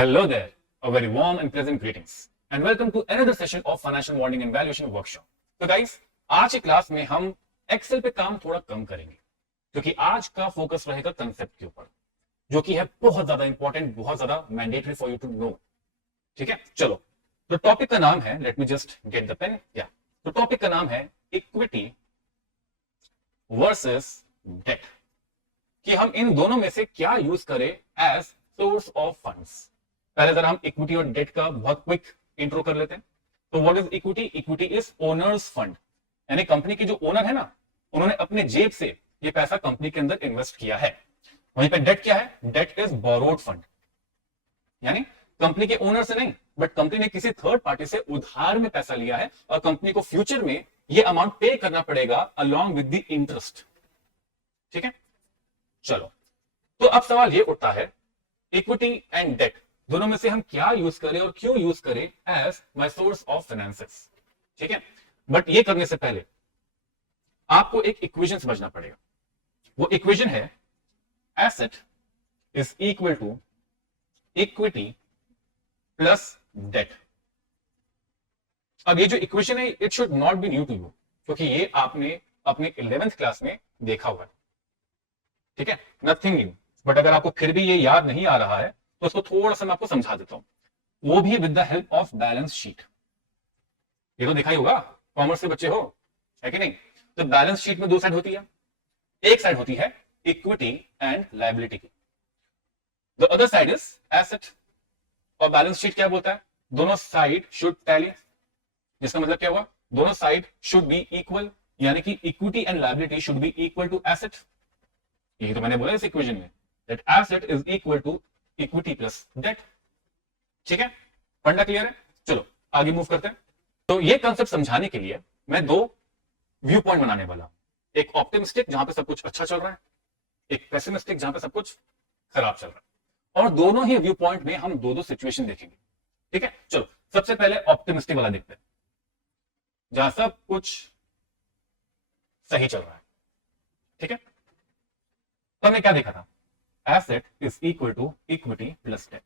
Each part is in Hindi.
Hello there, a very warm and pleasant greetings, and welcome to another session of Financial Modeling and Valuation Workshop. तो गाइस, आज की क्लास में हम एक्सेल पे काम थोड़ा कम करेंगे, क्योंकि आज का फोकस रहेगा कंसेप्ट के ऊपर, जो कि है बहुत ज्यादा इंपॉर्टेंट, बहुत ज्यादा mandatory for you to know. ठीक है, चलो. तो टॉपिक का नाम है, let me just get the pen. या तो टॉपिक का नाम है इक्विटी वर्सेस डेट, कि हम इन दोनों में से क्या यूज करें एज सोर्स ऑफ फंड्स. पहले जरा हम इक्विटी और डेट का बहुत क्विक इंट्रो कर लेते हैं. तो what is equity? Equity is owner's fund, यानी कंपनी के जो ओनर है ना, उन्होंने अपने जेब से ये पैसा कंपनी के अंदर इन्वेस्ट किया है. वहीं पे डेट क्या है? डेट इज बोरोड फंड, यानी कंपनी के ओनर से नहीं, बट कंपनी ने किसी थर्ड पार्टी से उधार में पैसा लिया है और कंपनी को फ्यूचर में ये अमाउंट पे करना पड़ेगा अलॉन्ग विद द इंटरेस्ट. ठीक है, चलो. तो अब सवाल ये उठता है, इक्विटी एंड डेट दोनों में से हम क्या यूज करें और क्यों यूज करें as my source of finances. ठीक है, बट ये करने से पहले आपको एक इक्वेशन समझना पड़ेगा. वो इक्वेशन है asset is equal to equity plus debt. अब ये जो इक्वेशन है, it should not be new to you, क्योंकि ये आपने अपने 11th क्लास में देखा हुआ है. ठीक है, नथिंग न्यू. बट अगर आपको फिर भी ये याद नहीं आ रहा है तो उसको थोड़ा सा मैं आपको समझा देता हूं, वो भी with the help of balance sheet. ये तो देखा ही होगा, कॉमर्स के बच्चे हो, है कि नहीं? तो बैलेंस शीट में दो साइड होती है. एक साइड होती है इक्विटी एंड लायबिलिटी की, the other side is asset. और बैलेंस शीट क्या बोलता है? दोनों साइड शुड टैली, जिसका मतलब क्या हुआ? दोनों साइड शुड बी इक्वल, यानी कि equity and liability should be equal to asset. यही तो मैंने बोला इस इक्वेशन में, that asset is equal to equity plus debt. ठीक है, फंडा क्लियर है? चलो आगे मूव करते हैं. तो ये कंसेप्ट समझाने के लिए मैं दो व्यू पॉइंट बनाने वाला हूं. एक ऑप्टिमिस्टिक, जहां पे सब कुछ अच्छा चल रहा है, एक पेसिमिस्टिक, जहां पे सब कुछ खराब चल रहा है. और दोनों ही व्यू पॉइंट में हम दो दो सिचुएशन देखेंगे. ठीक है, चलो सबसे पहले ऑप्टिमिस्टिक वाला देखते हैं, जहां सब कुछ सही चल रहा है. ठीक है, तो हमने क्या देखा था? Asset is equal to equity plus debt,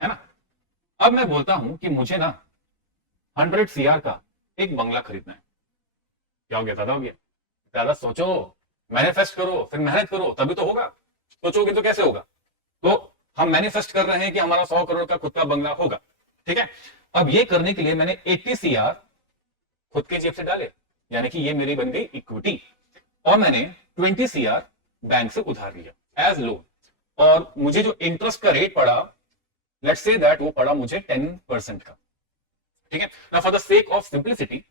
है ना? अब मैं बोलता हूं कि मुझे ना 100 CR का एक बंगला खरीदना है. क्या हो गया? ज्यादा हो गया? ज्यादा सोचो, मैनिफेस्ट करो, फिर मेहनत करो, तभी तो होगा. सोचोगे तो कैसे होगा? तो हम मैनिफेस्ट कर रहे हैं कि हमारा 100 करोड़ का खुद का बंगला होगा. ठीक है, अब ये करने के लिए मैंने 80 CR खुद के जेब से डाले, यानी कि ये मेरी बन गई इक्विटी. और मैंने 20 CR बैंक से उधार लिया एज लोन, और मुझे जो इंटरेस्ट का रेट पड़ा, लेट्स से दैट वो पड़ा मुझे 10% का. ठीक है, now for the sake of simplicity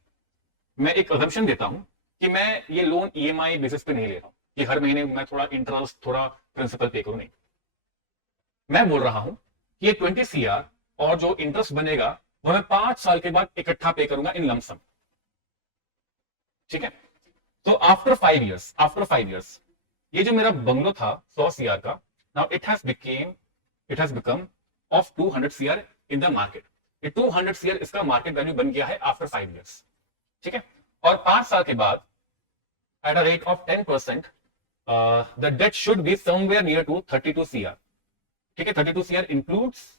मैं एक अजम्पशन देता हूं कि मैं ये लोन EMI बेसिस पे नहीं ले रहा हूं कि हर महीने मैं थोड़ा इंटरेस्ट, थोड़ा प्रिंसिपल पे करूं. नहीं, मैं बोल रहा हूं कि ये 20 CR और जो इंटरेस्ट बनेगा वो मैं 5 साल के बाद इकट्ठा पे करूंगा इन लमसम. ठीक है, तो आफ्टर 5 इयर्स ये जो मेरा बंगलो था 100 CR का, now it has become of 200 CR in the market. ये 200 CR इसका मार्केट वैल्यू बन गया है आफ्टर 5 इयर्स. ठीक है, और 5 साल के बाद at a rate of 10% the debt should be somewhere near to 32 CR. ठीक है, 32 CR includes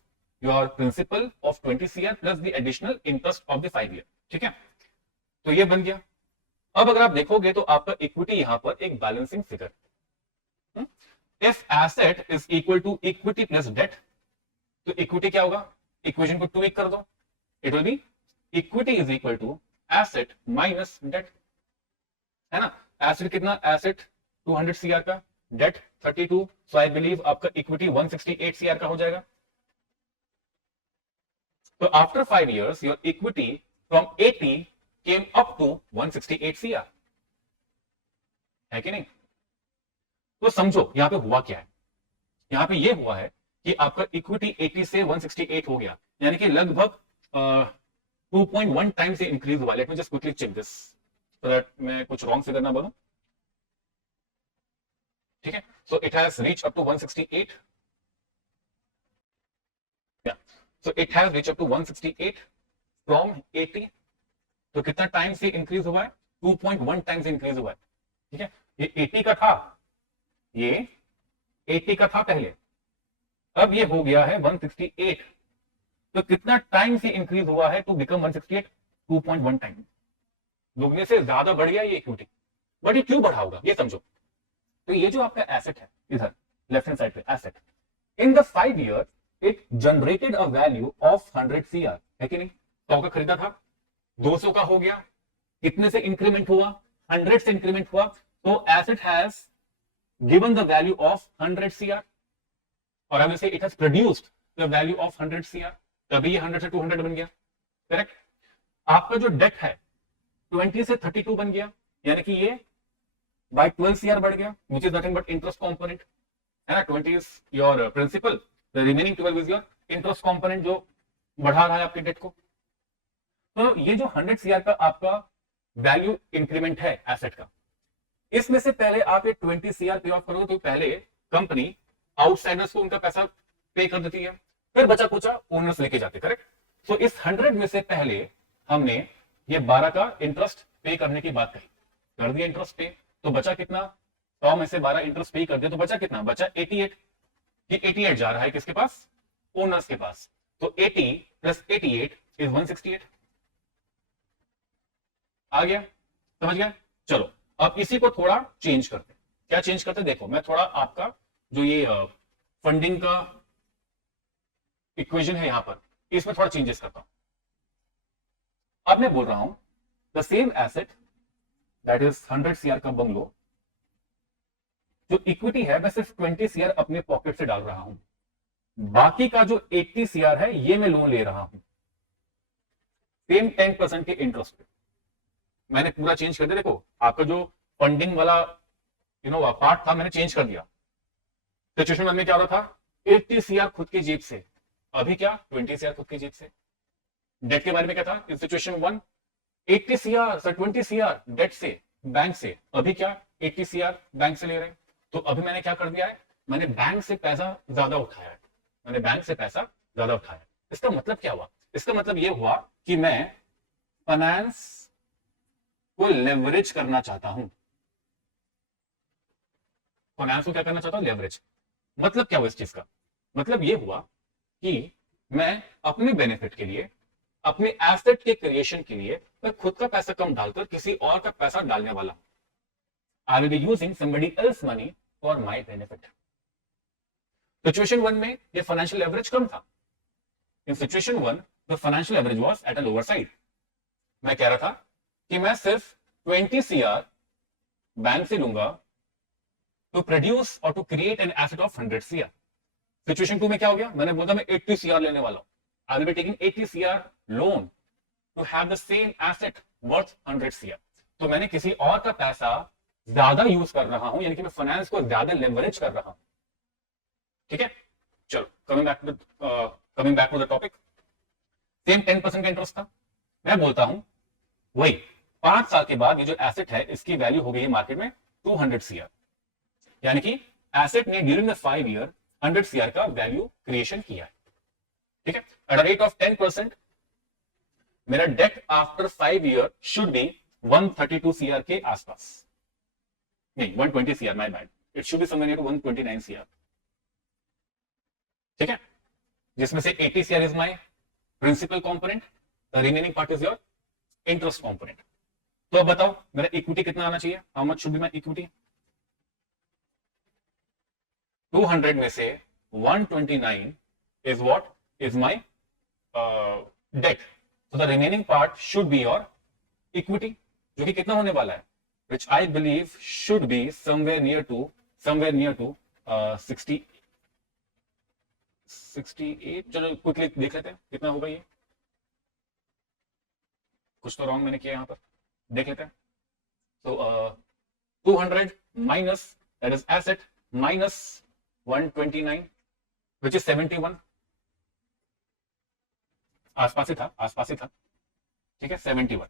your principal of 20 CR plus the additional interest of the 5 year. ठीक है, तो ये बन गया. अब अगर आप देखोगे तो आपका इक्विटी यहां पर एक balancing figure. If asset is equal to equity plus debt, तो इक्विटी क्या होगा? इक्वेशन को ट्विक कर दो, it will be equity is equal to asset minus debt, है ना? एसेट कितना? एसेट 200 CR का, डेट 32, सो आई बिलीव आपका इक्विटी 168 CR का हो जाएगा. तो after 5 years your equity from 80 came up to 168 CR, है कि नहीं? तो समझो यहां पे हुआ क्या है. यहां पे ये हुआ है कि आपका इक्विटी 80 से 168 हो गया, यानी कि लगभग 2.1 टाइम से इंक्रीज हुआ. Let me just quickly check this so that मैं कुछ रॉन्ग फिगर ना बोलूं. ठीक है, so it has reach up to 168. So it has reach up to 168 from 80. तो कितना टाइम से इंक्रीज हुआ है? 2.1 टाइम से इंक्रीज हुआ है. ठीक है, ये 80 का था, ये 80 का था पहले, अब ये हो गया है 168। तो कितना टाइम से इंक्रीज हुआ है टू बिकम 168? 2.1 टाइम, दुगने से ज्यादा बढ़ गया ये इक्विटी। बट ये क्यों बढ़ा होगा ये समझो। तो ये जो आपका एसेट है इधर लेफ्ट हैंड साइड पे asset, in the 5 year it generated a value of 100 CR, है कि नहीं? 100 का खरीदा था, 200 का हो गया, कितने से इंक्रीमेंट हुआ? 100 से इंक्रीमेंट हुआ। तो asset has given the value of 100 CR, और अब इसे it has produced the value of 100 CR, तभी ये 100 से 200 बन गया। करेक्ट। आपका जो डेट है 20 से 32 बन गया, यानी कि ये बाय 12 सीआर बढ़ गया, which is nothing but interest component, है ना। 20 is your principal, the remaining 12 is your interest component जो बढ़ा रहा है आपके डेट को। तो ये जो 100 सीआर का आपका वैल्यू इंक्रीमेंट है एसेट का, इसमें से पहले आप ये 20 सीआर पे ऑफ करोगे तो पहले कंपनी आउटसाइडर्स को उनका पैसा पे कर देती है, फिर बचा कुचा ओनर्स लेके जाते। करेक्ट। तो इस 100 में से पहले हमने ये 12 का इंटरेस्ट पे करने की बात कही, कर दिया इंटरेस्ट पे, तो बचा कितना? 100 में से 12 इंटरेस्ट पे कर दिया, तो बचा कितना? बचा 88। ये 88 जा रहा है किसके पास? ओनर्स के पास। तो 80 प्लस 88 इज 168। आ गया? समझ गया? चलो अब इसी को थोड़ा चेंज करते। क्या चेंज करते? देखो मैं थोड़ा आपका जो ये फंडिंग का इक्वेशन है यहां पर, इसमें थोड़ा चेंजेस करता हूं। अब मैं बोल रहा हूं the same asset that is 100 CR का बंगलो, जो इक्विटी है मैं सिर्फ 20 सीआर अपने पॉकेट से डाल रहा हूं, बाकी का जो 80 सीआर है ये मैं लोन ले रहा हूं सेम 10% के इंटरेस्ट पे। मैंने पूरा चेंज कर दिया। देखो आपका जो फंडिंग वाला पार्ट था मैंने चेंज कर दिया। सिचुएशन वन में क्या हो रहा था? 80 सीआर खुद की जेब से, अभी क्या? 20 सीआर खुद की जेब से। डेट के बारे में क्या था in situation one? 80 CR sir 20 CR debt से, बैंक से, अभी क्या? 80 सीआर बैंक से ले रहे हैं। तो अभी मैंने क्या कर दिया है? मैंने बैंक से पैसा ज्यादा उठाया है, मैंने बैंक से पैसा ज्यादा उठाया। इसका मतलब क्या हुआ? इसका मतलब यह हुआ कि मैं फाइनेंस को लेवरेज करना चाहता हूं। फाइनेंस को क्या करना चाहता हूं? लेवरेज। मतलब क्या हुआ इस चीज का? मतलब यह हुआ कि मैं अपने बेनिफिट के लिए, अपने एसेट के क्रिएशन के लिए मैं खुद का पैसा कम डालकर किसी और का पैसा डालने वाला हूं। I will be using somebody else money for my benefit. Situation one में ये फाइनेंशियल लेवरेज कम था। In situation one the financial leverage was at a lower side. मैं कह रहा था कि मैं सिर्फ 20 सीआर बैंक से लूंगा टू प्रोड्यूस और to create an asset of 100 CR. Situation two में क्या हो गया? मैंने बोला मैं 80 सीआर लेने वाला हूं। I will be taking 80 CR loan to have the same asset worth 100 CR. तो मैंने किसी और का पैसा ज्यादा यूज कर रहा हूं, यानी कि मैं फाइनेंस को ज्यादा लेवरेज कर रहा हूं। ठीक है। चलो coming back to the topic. Same 10% का इंटरेस्ट था। मैं बोलता हूं वही 5 साल के बाद ये जो एसेट है इसकी वैल्यू हो गई है मार्केट में 200 सीआर, यानी कि एसेट ने ड्यूरिंग द 5 ईयर 100 सीआर का वैल्यू क्रिएशन किया है। ठीक है। एट अ रेट ऑफ 10% मेरा debt after 5 year should be 132 CR के आसपास, नहीं 120 CR, my bad, it should be somewhere near to 129 CR. ठीक है। जिसमें से 80 CR is my principal component, the remaining part is your interest component. तो अब बताओ मेरा इक्विटी कितना आना चाहिए? How much should be my equity? 200 में से 129 is what is my debt, so the remaining part should be your equity, जो कि कितना होने वाला है? which I believe should be somewhere near to 68। चलो क्विकली देख लेते हैं कितना होगा ये। कुछ तो रॉन्ग मैंने किया यहां पर, देख लेते हैं। तो 200 minus that is asset minus 129 which is 71। आसपास ही था। ठीक है 71।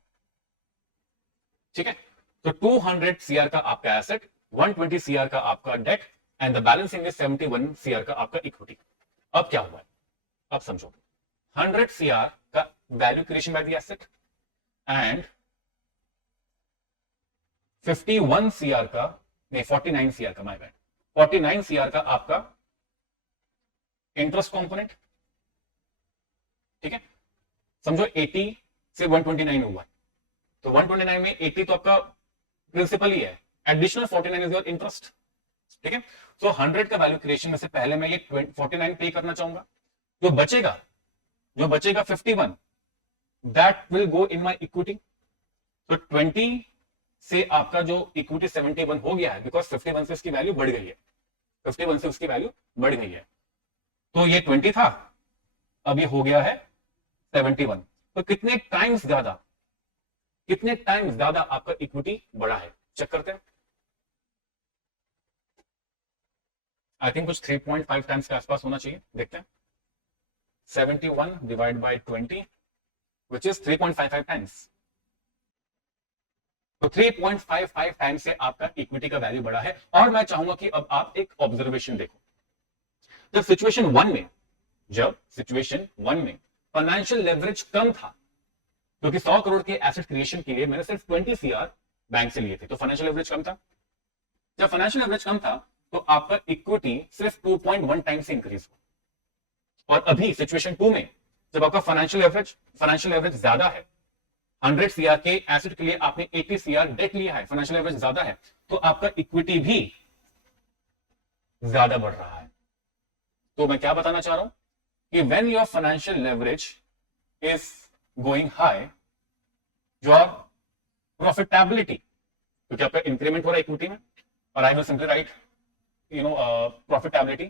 ठीक है। तो 200 सीआर का आपका एसेट, 120 सीआर का आपका debt and the balancing is 71 CR का आपका इक्विटी। अब क्या हुआ है? अब समझो 100 सीआर का value creation by the asset and 51 CR का, नहीं 49 सीआर का, माय बैड, 49 सीआर का आपका इंटरेस्ट कंपोनेंट, ठीक है, समझो 80 से 129 हुआ, तो 129 में 80 तो आपका प्रिंसिपल ही है, एडिशनल 49 इज योर इंटरेस्ट, ठीक है। सो 100 का वैल्यू क्रिएशन में से पहले मैं ये 49 पे करना चाहूंगा, जो बचेगा 51 that will go in my equity. तो 20 से आपका जो इक्विटी 71 हो गया है, बिकॉज 51 से इसकी वैल्यू बढ़ गई है, 51 से उसकी वैल्यू बढ़ गई है। तो ये 20 था, अब ये हो गया है 71। तो कितने टाइम्स ज्यादा आपका इक्विटी बढ़ा है, चेक करते हैं। आई थिंक कुछ 3.5 टाइम्स के आसपास होना चाहिए, देखते हैं। 71 divide by 20 which is 3.55 times. तो 3.55 टाइम्स से आपका इक्विटी का वैल्यू बढ़ा है। और मैं चाहूंगा कि अब आप एक ऑब्जर्वेशन देखो, जब सिचुएशन वन में फाइनेंशियल लेवरेज कम था, क्योंकि 100 करोड़ के एसेट क्रिएशन के लिए मैंने सिर्फ 20 CR बैंक से लिए थे, तो फाइनेंशियल लेवरेज कम था। जब फाइनेंशियल लेवरेज कम था तो आपका इक्विटी सिर्फ 2.1 टाइम से इंक्रीज हुआ। और अभी सिचुएशन 2 में जब आपका फाइनेंशियल लेवरेज ज्यादा है, 100 CR के एसेट के लिए आपने 80 CR डेट लिया है, फाइनेंशियल लेवरेज ज्यादा है, तो आपका इक्विटी भी ज्यादा बढ़ रहा है। तो मैं क्या बताना चाह रहा हूं कि when your financial leverage is going high, your profitability, क्योंकि आपका इंक्रीमेंट हो रहा है इक्विटी में, और I will simply write profitability,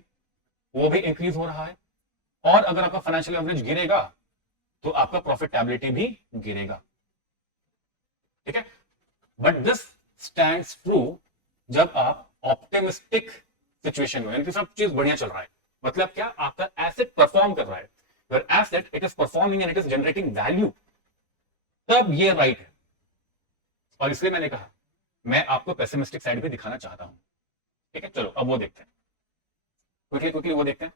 वो भी इंक्रीज हो रहा है। और अगर आपका फाइनेंशियल लेवरेज गिरेगा तो आपका प्रॉफिटेबिलिटी भी गिरेगा, ठीक है। बट दिस स्टैंड्स ट्रू जब आप ऑप्टिमिस्टिक सिचुएशन में, यानी सब चीज बढ़िया चल रहा है, मतलब क्या, आपका एसेट परफॉर्म कर रहा है, your asset it is performing and it is generating value, तब ये राइट है। और इसलिए मैंने कहा मैं आपको पेसिमिस्टिक साइड भी दिखाना चाहता हूं, ठीक है। चलो अब वो देखते हैं, क्विकली वो देखते हैं।